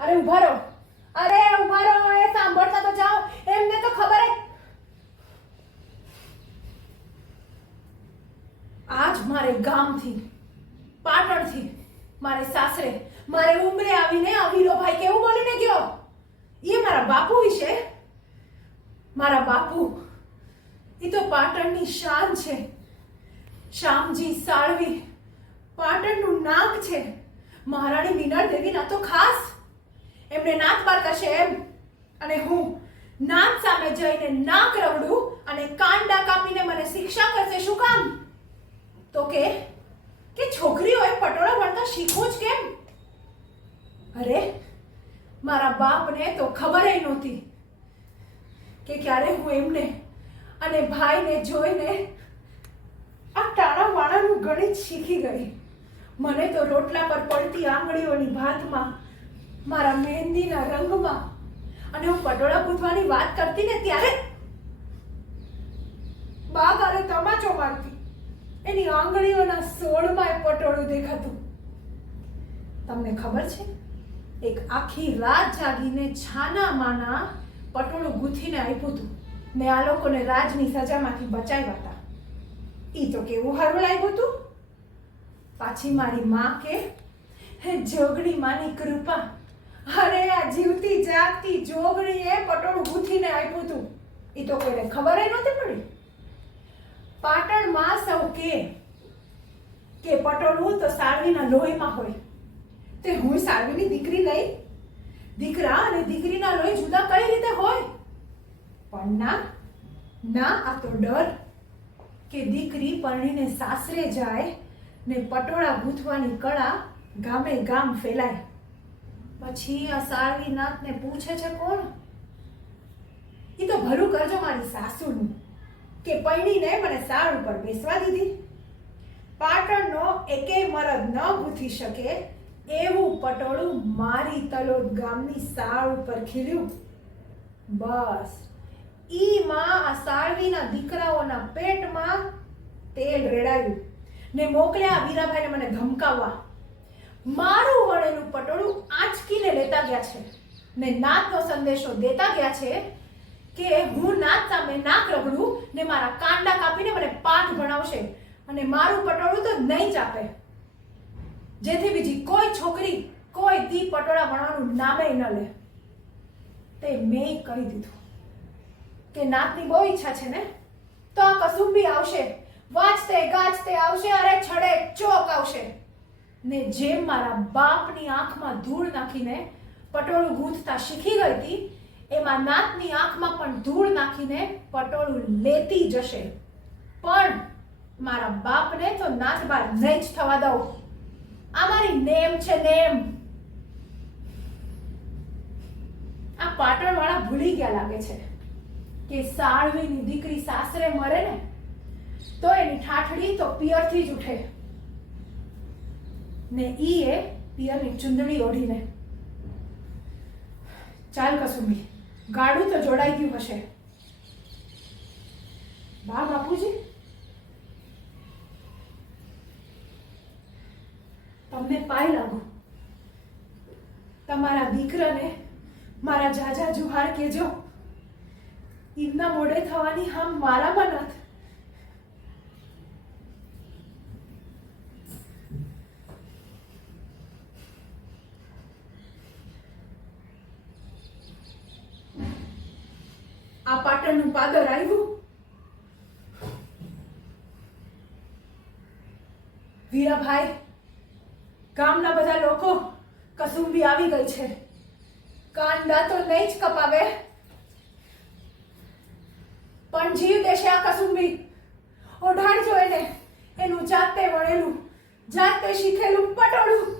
અરે, ઊભા રહો. અરે, ઊભા રહો. એ સાંભળતા તો જાઓ. એમને તો ખબર આજ મારે ગામથી, પાટણથી, મારે સાસરે, મારે ઉમરે આવીને અવીરો ભાઈ કેવું બોલીને ગયો? એ મારા બાપુ વિશે મારા બાપુ એ તો પાટણની શાન છે. શ્યામજી સાળવી પાટણનું નાક છે. મહારાણી વિનર દેવીના તો ખાસ એમને નાક બાર કરશે એમ. અને હું નાક સામે જઈને નાક રવડું અને કાંડા કાપીને મને શિક્ષા કરશે શું કામ? તો કે કે છોકરીઓએ પટોળા વણતા શીખવું જ કેમ? અરે, મારા બાપને તો ખબર નહોતી કે ક્યારે હું એમને અને ભાઈને જોઈને આ ટાણા વાણાનું ગણિત શીખી ગઈ. મને તો રોટલા પર પડતી આંગળીઓની ભાતમાં મારા મહેંદીના રંગમાં. અને હું પટોળા પૂછવાની વાત કરતી ને ત્યારે બા ગાલે તમાચો મારતી. એની આંગળીઓના સોળમાં એ પટોળું દેખાતું. તમને ખબર છે? એક આખી રાત જાગીને છાના માના પટોળું ગૂંથીને આપ્યું હતું. ને આ લોકોને રાજની સજામાંથી બચાવ્યા હતા. એ તો કેવું સારું લાગ્યું હતું? પાછી મારી માં કે જોગણી માની કૃપા અરે, આ જીવતી જાગતી જોગણીએ પટોળું ગૂંથીને આપ્યું હતું એ તો કોઈને ખબર નહોતી પડી. પાટણમાં સૌ કે કે પટોળું તો સાળવીના લોહીમાં હોય. તે હું સાળવીની દીકરી લઈ? દીકરા અને દીકરીના લોહી જુદા કઈ રીતે હોય? પણ ના ના, આ તો ડર કે દીકરી પરણીને સાસરે જાય ને પટોળા ગૂંથવાની કળા ગામે ગામ ફેલાય. પછી આ સારવી નાથને પૂછે છે કોણ? એ તો ભલું કરજો મારી સાસુનું, કે પૈણીને મને સાળ ઉપર બેસવા દીધી. પાટણનો એકેય મરદ ન ગૂંથી શકે એવું પટોળું મારી તલોદ ગામની સાળ ઉપર ખીલ્યું. બસ, ઈ માં આ સાળવીના દીકરાઓના પેટમાં તેલ રેડાયું ને મોકલ્યા વીરાભાઈને મને ધમકાવવા. મારું વળેલું પટોળું આંચકીને લેતા ગયા છે ને નાતનો સંદેશો દેતા ગયા છે કે હું નાત સામે નાક રગડું ને મારા કાંડા કાપીને મને પાઠ ભણાવશે અને મારું પટોળું તો નહીં ચાપે જેથી બીજી કોઈ છોકરી કોઈ દી પટોળા ભણવાનું નામે ન લે. તે મેં કહી દીધું. કે નાતની બહુ ઈચ્છા છે ને? તો આ કસુંબી આવશે. વાંચતે ગાજતે આવશે, અરે ને જેમ મારા બાપની આંખમાં ધૂળ નાખીને પટોળું ગૂંથતા શીખી ગઈ હતી, એમાં નાતની આંખમાં પણ ધૂળ નાખીને પટોળું લેતી જશે. પણ મારા બાપને તો નાત બાર નહીં જ થવા દઉં. આ મારી નેમ છે નેમ. આ પાટણવાળા ભૂલી ગયા લાગે છે કે સાળવીની દીકરી સાસરે મરે ને, તો એની ઠાઠડી તો પિયરથી જ ઉઠે. ને ઈ એ પિયરની ચુંદડી ઓઢીને. ચાલ કસુંબી, ગાડું તો જોડાઈ ગયું હશે. બા, બાપુજી? તમને પાય લાગુ. તમારા દીકરાને મારા જાજા જુહાર કેજો એમના મોડે થવાની હામ મારામાં નથી આ પાટણનું પાદર આવ્યું. વીરાભાઈ, ગામના બધા લોકો કસુંબી આવી ગઈ છે. કાંડા તો નહીં જ કપાવે. પણ જીવ દેશે આ કસુંબી. ઓઢાડજો એને. એનું જાતે વણેલું, જાતે શીખેલું, પટોળું.